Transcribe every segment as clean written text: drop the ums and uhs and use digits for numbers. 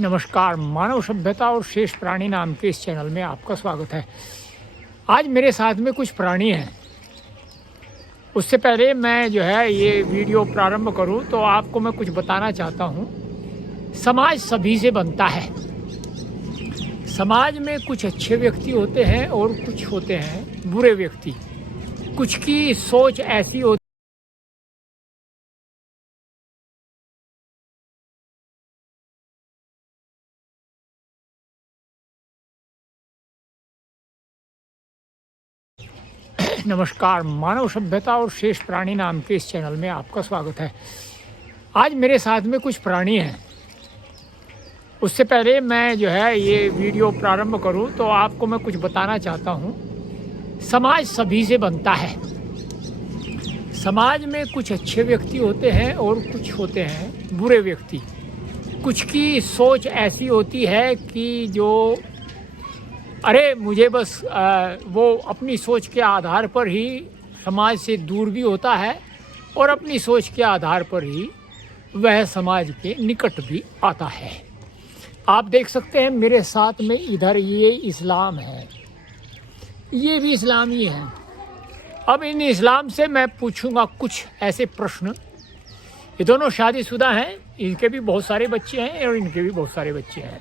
नमस्कार। मानव सभ्यता और शेष प्राणी नाम के इस चैनल में आपका स्वागत है। आज मेरे साथ में कुछ प्राणी हैं। उससे पहले मैं ये वीडियो प्रारंभ करूं तो आपको मैं कुछ बताना चाहता हूं। समाज सभी से बनता है। समाज में कुछ अच्छे व्यक्ति होते हैं और कुछ होते हैं बुरे व्यक्ति। कुछ की सोच ऐसी होती नमस्कार। मानव सभ्यता और शेष प्राणी नाम के इस चैनल में आपका स्वागत है। आज मेरे साथ में कुछ प्राणी हैं। उससे पहले मैं ये वीडियो प्रारंभ करूं तो आपको मैं कुछ बताना चाहता हूं। समाज सभी से बनता है। समाज में कुछ अच्छे व्यक्ति होते हैं और कुछ होते हैं बुरे व्यक्ति। कुछ की सोच ऐसी होती है कि जो मुझे बस वो अपनी सोच के आधार पर ही समाज से दूर भी होता है और अपनी सोच के आधार पर ही वह समाज के निकट भी आता है। आप देख सकते हैं मेरे साथ में इधर ये इस्लाम है, ये भी इस्लामी है। अब इन इस्लाम से मैं पूछूंगा कुछ ऐसे प्रश्न। ये दोनों शादीशुदा हैं, इनके भी बहुत सारे बच्चे हैं और इनके भी बहुत सारे बच्चे हैं।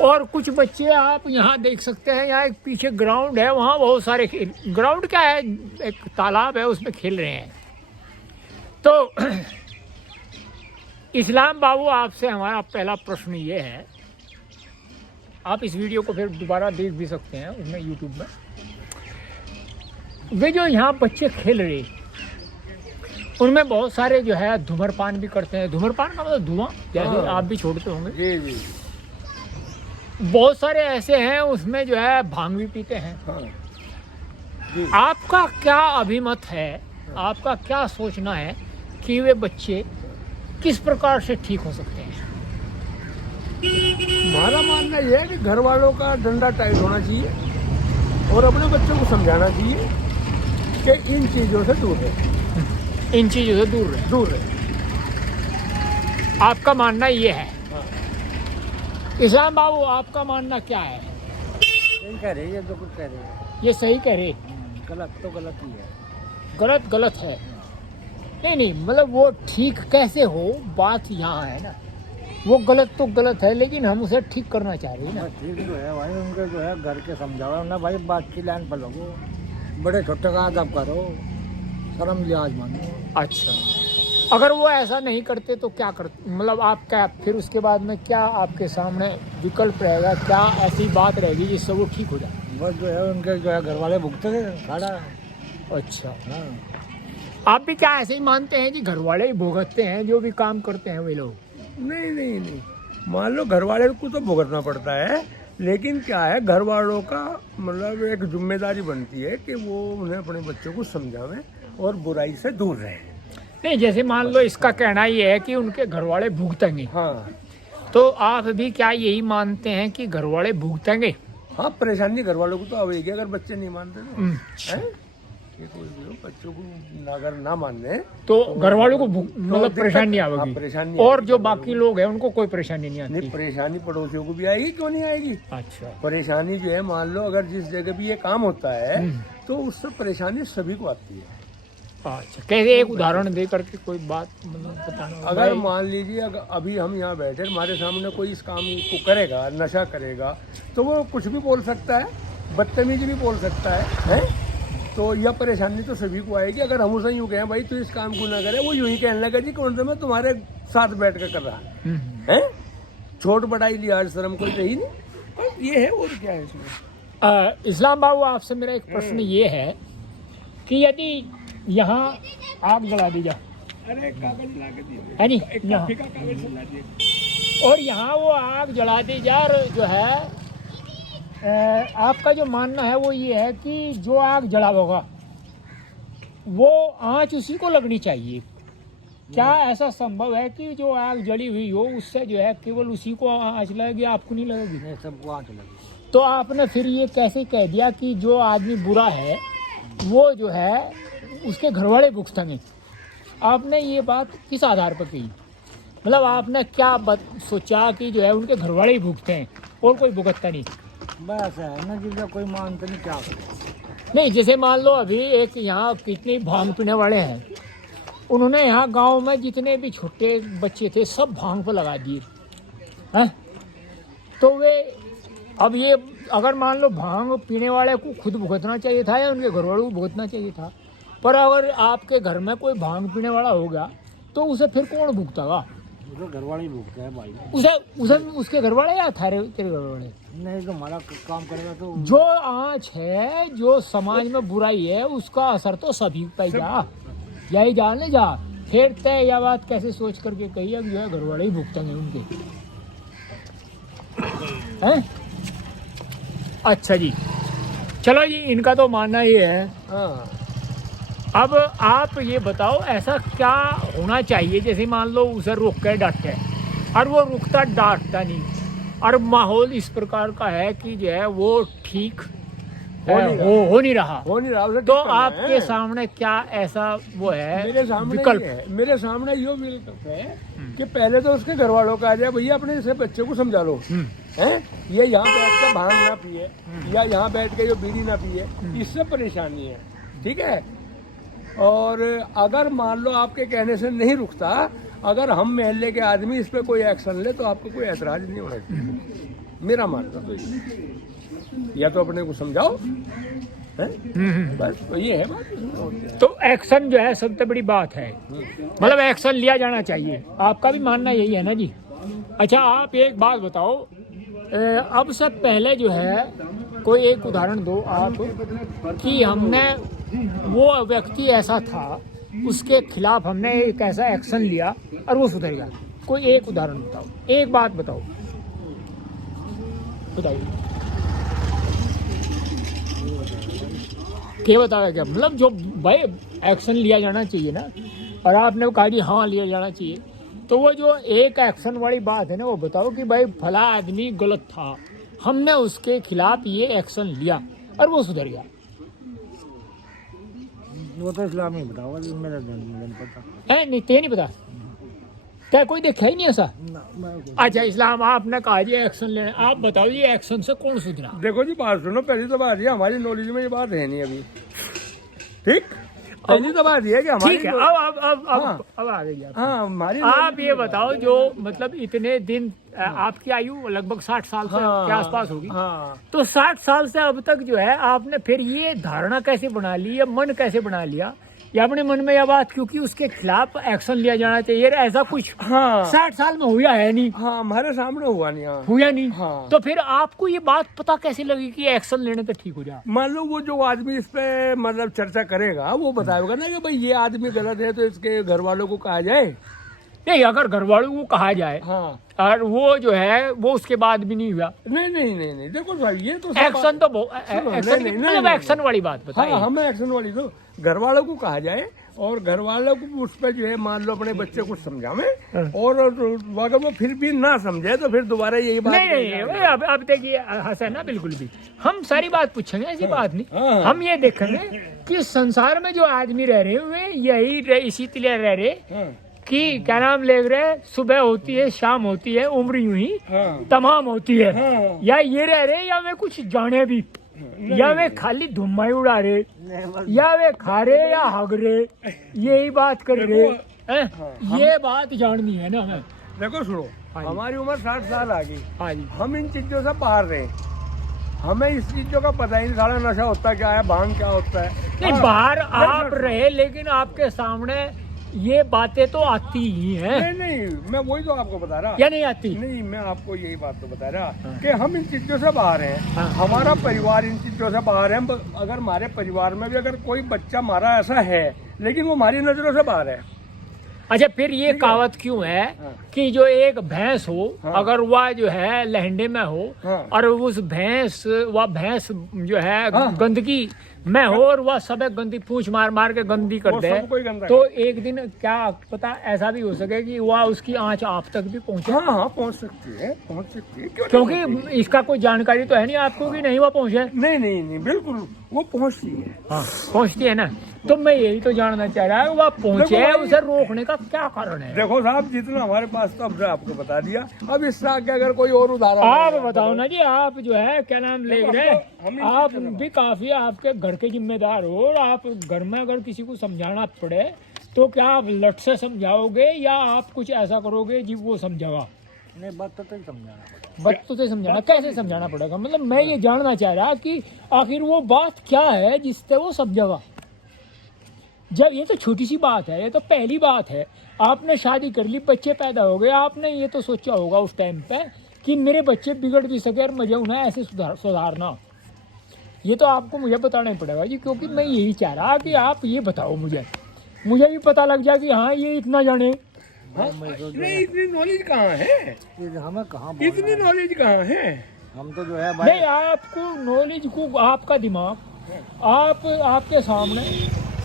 और कुछ बच्चे आप यहाँ देख सकते हैं। यहाँ एक पीछे ग्राउंड है, वहाँ बहुत सारे ग्राउंड क्या है, एक तालाब है, उसमें खेल रहे हैं। तो इस्लाम बाबू, आपसे हमारा पहला प्रश्न ये है, आप इस वीडियो को फिर दोबारा देख भी सकते हैं उसमें यूट्यूब में। वे जो यहाँ बच्चे खेल रहे, उनमें बहुत सारे धूम्रपान भी करते हैं। धूम्रपान का मतलब धुआं, जैसे आप भी छोड़ते होंगे। जी जी। बहुत सारे ऐसे हैं उसमें भांग भी पीते हैं। हाँ। आपका क्या अभिमत है, आपका क्या सोचना है कि वे बच्चे किस प्रकार से ठीक हो सकते हैं? हमारा मानना यह है कि घर वालों का डंडा टाइट होना चाहिए और अपने बच्चों को समझाना चाहिए कि इन चीज़ों से दूर रहे। इन चीज़ों से दूर रहे। आपका मानना ये है। इस्लाम बाबू, आपका मानना क्या है? सही कह रहे हैं, जो कुछ कह रहे हैं ये सही कह रहे। गलत तो गलत ही है। गलत है। नहीं, मतलब वो ठीक कैसे हो, बात यहाँ है ना। वो गलत तो गलत है, लेकिन हम उसे ठीक करना चाह रहे हैं ना। ठीक जो है भाई, उनके घर के समझाओ ना भाई, बात की लाइन पर लगो, बड़े छोटे का अदब करो, शर्म लिहाज मानो। अच्छा, अगर वो ऐसा नहीं करते तो क्या करते, मतलब आप क्या फिर उसके बाद में क्या आपके सामने विकल्प रहेगा, क्या ऐसी बात रहेगी जिससे वो ठीक हो जाए? बस उनके घर वाले भुगते थे खाना। अच्छा, हाँ। आप भी क्या ऐसे ही मानते हैं कि घर वाले ही भुगतते हैं जो भी काम करते हैं वे लोग? नहीं, मान लो घर वाले को तो भुगतना पड़ता है, लेकिन क्या है, घर वालों का मतलब एक जिम्मेदारी बनती है कि वो उन्हें अपने बच्चों को समझावें और बुराई से दूर रहें। नहीं, जैसे मान लो इसका कहना ये है कि उनके घर वाले भुगतेंगे। हाँ, तो आप भी क्या यही मानते हैं कि घर वाले भुगतेंगे? हाँ, परेशानी घर वालों को तो आएगी अगर बच्चे नहीं मानते तो। कोई भी बच्चों को अगर ना मानने तो घर वालों को मतलब परेशानी आएगी। हाँ, परेशानी। और जो बाकी लोग हैं उनको कोई परेशानी नहीं आती? नहीं, परेशानी पड़ोसियों को भी आएगी, क्यों नहीं आएगी। अच्छा, परेशानी जो है, मान लो अगर जिस जगह भी ये काम होता है तो उससे परेशानी सभी को आती है। अच्छा, कैसे एक उदाहरण दे करके कोई बात मतलब बताना? अगर मान लीजिए अभी हम यहाँ बैठे, हमारे सामने कोई इस काम को करेगा, नशा करेगा, तो वो कुछ भी बोल सकता है, बदतमीजी भी बोल सकता है? तो यह परेशानी तो सभी को आएगी। अगर हम उसे यूँ कहें भाई तू इस काम को ना करे, वो यूँ ही कहने लगा जी कौन सा मैं तुम्हारे साथ बैठ कर रहा है। छोट बड़ाई लिहाज शर्म कोई रही नहीं, ये है। और क्या है इसमें? इस्लाम बाबू, आपसे मेरा एक प्रश्न ये है कि यदि यहाँ आग जला दी जाए, कागज ला के दिए है नहीं, और यहाँ वो आग जला दी जाए, जो है आपका जो मानना है वो ये है कि जो आग जला होगा वो आँच उसी को लगनी चाहिए। क्या ऐसा संभव है कि जो आग जली हुई हो उससे केवल उसी को आँच लगेगी, आपको नहीं लगेगी? नहीं, सबको आँच लगेगी। तो आपने फिर ये कैसे कह दिया कि जो आदमी बुरा है वो उसके घर वाले भुगतेंगे? आपने ये बात किस आधार पर कही? मतलब आपने क्या सोचा कि जो है उनके घर वाले ही भुगते हैं और कोई भुगतता नहीं? बस है ना, जिसका कोई मानता नहीं, क्या करे। नहीं, जैसे मान लो अभी एक यहाँ कितने भांग पीने वाले हैं, उन्होंने यहाँ गांव में जितने भी छोटे बच्चे थे सब भांग पर लगा दिए हैं। तो वे अब ये अगर मान लो भांग पीने वाले को खुद भुगतना चाहिए था या उनके घर वालों को भुगतना चाहिए था, पर अगर आपके घर में कोई भांग पीने वाला होगा तो उसे फिर कौन भुगतागा? वो घर वाले ही भूखते हैं भाई। उसे उसके घर वाले या तेरे घर वाले? नहीं तो हमारा काम करेगा तो जो आँच है, जो समाज में बुराई है, उसका असर तो सभी पे जा, यही जाने जा। फिर तय यह बात कैसे सोच करके कही अब जो है घर वाले ही भुगतेंगे उनके हैं। अच्छा जी, चलो जी, इनका तो मानना ही है। हाँ। अब आप ये बताओ ऐसा क्या होना चाहिए, जैसे मान लो उसे रोक कर डांटे और वो रुकता डांटता नहीं और माहौल इस प्रकार का है कि जो है वो ठीक हो नहीं रहा, उसे तो ठीक करना आपके है। सामने क्या ऐसा वो है मेरे सामने विकल्प? ये है, मेरे सामने यो विकल्प है कि पहले तो उसके घर वालों का आ जाए, भैया अपने इसे बच्चे को समझा लो हैं, ये यहाँ बैठ के भांग ना पिए या यहाँ बैठ के ये बीड़ी ना पिए, इससे परेशानी है, ठीक है। और अगर मान लो आपके कहने से नहीं रुकता, अगर हम मोहल्ले के आदमी इस पे कोई एक्शन ले तो आपको कोई ऐतराज नहीं होना चाहिए, मेरा मानना तो ये। या तो अपने को समझाओ हैं, बस तो ये है बात। तो एक्शन जो है सबसे बड़ी बात है, मतलब एक्शन लिया जाना चाहिए, आपका भी मानना यही है ना जी? अच्छा, आप एक बात बताओ, अब से पहले जो है कोई एक उदाहरण दो आप कि हमने वो व्यक्ति ऐसा था, उसके खिलाफ हमने एक ऐसा एक्शन लिया और वो सुधर गया। कोई एक उदाहरण बताओ, एक बात बताओ, बताइए क्या बताया क्या? मतलब जो भाई एक्शन लिया जाना चाहिए ना, और आपने कहा कि हाँ लिया जाना चाहिए, तो वो जो एक एक्शन वाली बात है ना, वो बताओ कि भाई फला आदमी गलत था, हमने उसके खिलाफ ये एक्शन लिया और वो सुधर गया। वो तो इस्लाम ही बताओ, मेरा नहीं पता है नहीं, ते नहीं पता क्या? कोई देखा ही नहीं ऐसा? अच्छा, इस्लाम आपने कहा जी एक्शन लेना, आप बताओ ये एक्शन से कौन सुधरा? देखो जी, बात सुनो, पहली तो बात ये हमारी नॉलेज में ये बात है नहीं अभी, ठीक। पहली तो बात ये है कि हमारी ठीक है, अब आ गई आप। हाँ, हमारी आप ये बताओ, जो मतलब इतने दिन आपकी आयु लगभग 60 साल से के आसपास होगी, हाँ, तो 60 साल से अब तक जो है आपने फिर ये धारणा कैसे बना ली, या मन कैसे बना लिया, या अपने मन में यह बात क्योंकि उसके खिलाफ एक्शन लिया जाना चाहिए, ऐसा कुछ हाँ, 60 साल में हुआ है नहीं? हाँ, हमारे सामने हुआ नहीं। हाँ, हुआ नहीं। हाँ। तो फिर आपको ये बात पता कैसे लगी कि एक्शन लेने पे ठीक हो जाए? मान लो वो जो आदमी इस पे मतलब चर्चा करेगा वो बताएगा ना कि भाई ये आदमी गलत है, तो इसके घर वालों को कहा जाए। नहीं, अगर घर वालों को कहा जाए हाँ, और वो जो है वो उसके बाद भी नहीं हुआ, नहीं, देखो भाई ये तो एक्शन तो नहीं, मतलब एक्शन वाली बात बताइए। हाँ, हमें एक्शन वाली तो घर वालों को कहा जाए और घर वालों को उस पर जो है मान लो अपने बच्चे को समझावे, और अगर वो फिर भी ना समझे तो फिर दोबारा यही बात नहीं, अब देखिए हसन ना, बिल्कुल भी हम सारी बात पूछेंगे, ऐसी बात नहीं। हाँ। हम ये देखेंगे कि संसार में जो आदमी रह रहे हुए यही इसी तरह रह रहे हाँ, कि क्या नाम ले रहे, सुबह होती है, शाम होती है, उम्र यूं ही हाँ, तमाम होती है, हाँ। या ये रह रहे या वे कुछ जाने भी, या वे खाली धुम्मा ही उड़ा रहे, या वे खा रहे या हग रहे, यही बात कर रहे हैं। ये बात जाननी है ना हमें। देखो सुनो, हाँ जी। हमारी उम्र 60 साल आ गई, हाँ जी, हम इन चीजों से बाहर रहे, हमें इस चीजों का पता ही नहीं, सारा नशा होता क्या है, भांग क्या होता है। नहीं, हाँ, बाहर आप रहे लेकिन आपके सामने ये बातें तो आती ही हैं, नहीं, मैं वही तो आपको बता रहा। या नहीं आती? नहीं, मैं आपको यही बात तो बता रहा कि हम इन चीजों से बाहर हैं, हाँ। हमारा परिवार इन चीजों से बाहर है। अगर हमारे परिवार में भी अगर कोई बच्चा हमारा ऐसा है, लेकिन वो हमारी नजरों से बाहर है। अच्छा, फिर ये कहावत क्यों है हाँ। कि जो एक भैंस हो, हाँ। अगर वह जो है लहंडे में हो, हाँ। और उस भैंस जो है हाँ। गंदगी मैं हो और वह सब गंदी पूछ मार मार के गंदी कर वो दे, सब कोई गंदा तो एक दिन क्या पता ऐसा भी हो सके कि वह उसकी आंच आप तक भी पहुंचे। हाँ हाँ पहुंच सकती है, पहुंच सकती है, क्यों नहीं क्योंकि पहुंचती? इसका कोई जानकारी तो है नहीं आपको कि नहीं वह पहुंचे। नहीं नहीं नहीं, बिल्कुल वो पहुंचती है। हाँ पहुंचती है ना, तो मैं यही तो जानना चाह रहा हूँ वह पहुंचे, देखो भाई- उसे रोकने का क्या कारण है। देखो साहब, जितना हमारे पास तो अब आपको बता दिया, अब इससे आगे अगर कोई और उदाहरण आप है, बताओ ना जी, आप जो है क्या नाम ले देखो, रहे, हम ही आप चलो। भी काफी आपके घर के जिम्मेदार हो, और आप घर में अगर किसी को समझाना पड़े तो क्या आप लट से समझाओगे या आप कुछ ऐसा करोगे जी वो समझावा। नहीं बात तो समझाना पड़ेगा। बच्चों से समझाना, कैसे समझाना पड़ेगा, मतलब मैं ये जानना चाह रहा कि आखिर वो बात क्या है जिससे वो समझावा। जब ये तो छोटी सी बात है, ये तो पहली बात है, आपने शादी कर ली, बच्चे पैदा हो गए, आपने ये तो सोचा होगा उस टाइम पे कि मेरे बच्चे बिगड़ भी सके और मुझे उन्हें ऐसे सुधारना। ये तो आपको मुझे बताना ही पड़ेगा जी, क्योंकि मैं यही चाह रहा कि आप ये बताओ मुझे भी पता लग जाए कि हाँ ये इतना जाने। हाँ? नहीं, इतनी नॉलेज कहाँ है, ये हमें कहाँ इतनी नॉलेज कहाँ है। हम तो जो है भाई नहीं, आपको नॉलेज को, आपका दिमाग, आप आपके सामने,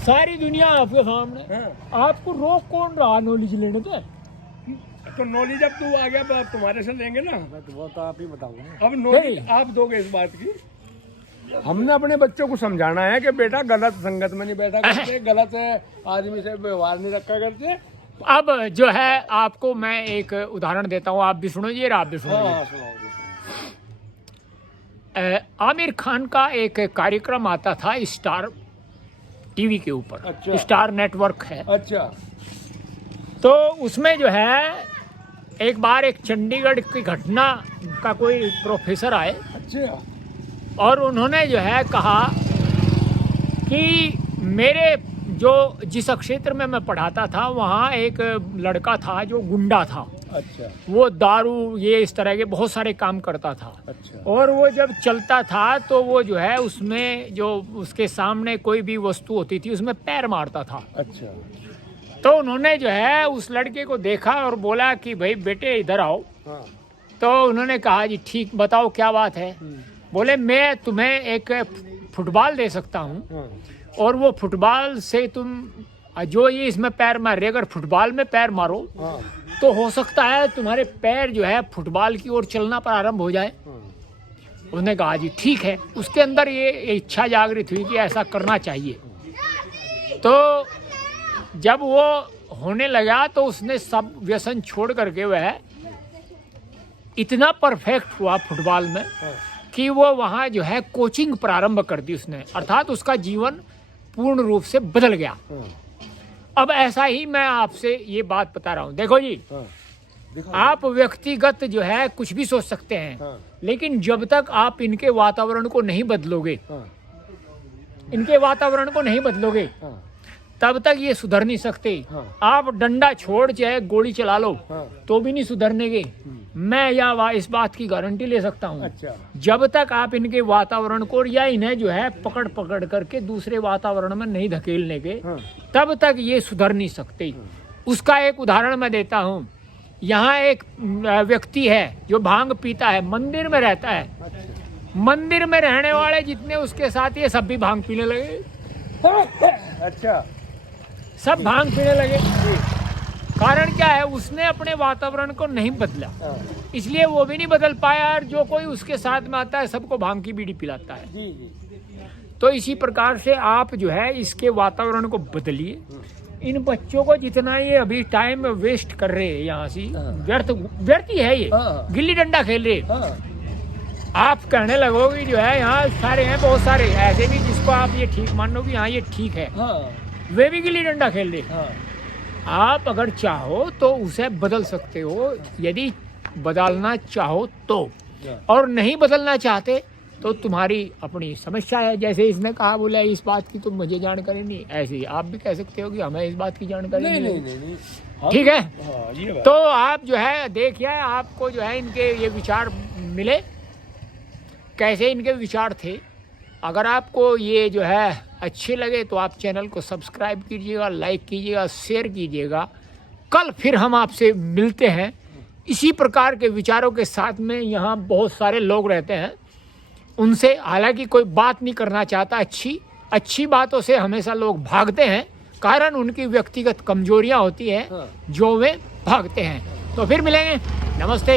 सारी दुनिया आपके सामने, हाँ। आपको रोक कौन रहा नॉलेज लेने से। तो नॉलेज अब तू आ गया, अब तुम्हारे से लेंगे ना। वो तो आप ही बताओगे ना। अब नॉलेज आप दोगे इस बात की। हमने अपने बच्चों को समझाना है कि बेटा गलत संगत में नहीं बैठा करते, गलत आदमी से व्यवहार नहीं रखा करते। अब जो है आपको मैं एक उदाहरण देता हूँ, आप भी सुनोगे और आप भी सुनोगे। हाँ, सुनाओ जी। आमिर खान का एक कार्यक्रम आता था स्टार टीवी के ऊपर, अच्छा। स्टार नेटवर्क है। अच्छा। तो उसमें जो है एक बार एक चंडीगढ़ की घटना का कोई प्रोफेसर आए अच्छा। और उन्होंने जो है कहा कि मेरे जो जिस क्षेत्र में मैं पढ़ाता था वहाँ एक लड़का था जो गुंडा था, अच्छा। वो दारू ये इस तरह के बहुत सारे काम करता था। अच्छा। और वो जब चलता था तो वो जो है उसमें जो उसके सामने कोई भी वस्तु होती थी उसमें पैर मारता था। अच्छा। तो उन्होंने जो है उस लड़के को देखा और बोला कि भाई बेटे इधर आओ। हाँ। तो उन्होंने कहा जी ठीक, बताओ क्या बात है। बोले मैं तुम्हें एक फुटबॉल दे सकता हूँ हाँ। और वो फुटबॉल से तुम जो ये इसमें पैर मार रहे, अगर फुटबॉल में पैर मारो हाँ। तो हो सकता है तुम्हारे पैर जो है फुटबॉल की ओर चलना प्रारंभ हो जाए। हाँ। उसने कहा जी ठीक है। उसके अंदर ये इच्छा जागृत हुई कि ऐसा करना चाहिए। तो जब वो होने लगा तो उसने सब व्यसन छोड़ करके वह इतना परफेक्ट हुआ फुटबॉल में हाँ। कि वो वहाँ जो है कोचिंग प्रारंभ कर दी उसने, अर्थात उसका जीवन पूर्ण रूप से बदल गया। हाँ। अब ऐसा ही मैं आपसे ये बात बता रहा हूँ। देखो जी, हाँ। दिखाओ। आप व्यक्तिगत जो है कुछ भी सोच सकते हैं, हाँ। लेकिन जब तक आप इनके वातावरण को नहीं बदलोगे, हाँ। इनके वातावरण को नहीं बदलोगे, हाँ। तब तक ये सुधर नहीं सकते। हाँ। आप डंडा छोड़ चाहे गोली चला लो हाँ। तो भी नहीं सुधरने के। मैं इस बात की गारंटी ले सकता हूँ। अच्छा। जब तक आप इनके वातावरण को या इन्हें जो है पकड़ पकड़ करके दूसरे वातावरण में नहीं धकेलने के, हाँ। तब तक ये सुधर नहीं सकते। उसका एक उदाहरण मैं देता हूँ। यहाँ एक व्यक्ति है जो भांग पीता है, मंदिर में रहता है। अच्छा। मंदिर में रहने वाले जितने उसके साथ ये सब भी भांग पीने लगे, अच्छा। सब भांग पीने लगे। कारण क्या है, उसने अपने वातावरण को नहीं बदला, हाँ। इसलिए वो भी नहीं बदल पाया और जो कोई उसके साथ में आता है सबको भांग की बीड़ी पिलाता है। जी जी। तो इसी प्रकार से आप जो है इसके वातावरण को बदलिए। इन बच्चों को जितना ये अभी टाइम वेस्ट कर रहे हैं यहाँ से, व्यर्थ ही है ये, हाँ। गिल्ली डंडा खेल रहे। हाँ। आप कहने लगोगे जो है यहाँ सारे हैं, बहुत सारे ऐसे भी जिसको आप ये ठीक मान लो कि हाँ ये ठीक है, हाँ। वे भी गिल्ली डंडा खेल रहे। हाँ। आप अगर चाहो तो उसे बदल सकते हो, यदि बदलना चाहो तो, और नहीं बदलना चाहते तो तुम्हारी अपनी समस्या है। जैसे इसने कहा बोला इस बात की तो मुझे जानकारी नहीं, ऐसे ही आप भी कह सकते हो कि हमें इस बात की जानकारी नहीं नहीं, नहीं नहीं नहीं। ठीक है। हाँ, ये बात। तो आप जो है देखिए, आपको जो है इनके ये विचार मिले, कैसे इनके विचार थे। अगर आपको ये जो है अच्छे लगे तो आप चैनल को सब्सक्राइब कीजिएगा, लाइक कीजिएगा, शेयर कीजिएगा। कल फिर हम आपसे मिलते हैं इसी प्रकार के विचारों के साथ में। यहाँ बहुत सारे लोग रहते हैं, उनसे हालांकि कोई बात नहीं करना चाहता अच्छी, अच्छी बातों से हमेशा लोग भागते हैं, कारण उनकी व्यक्तिगत कमजोरियां होती है हाँ। जो वे भागते हैं। तो फिर मिलेंगे, नमस्ते।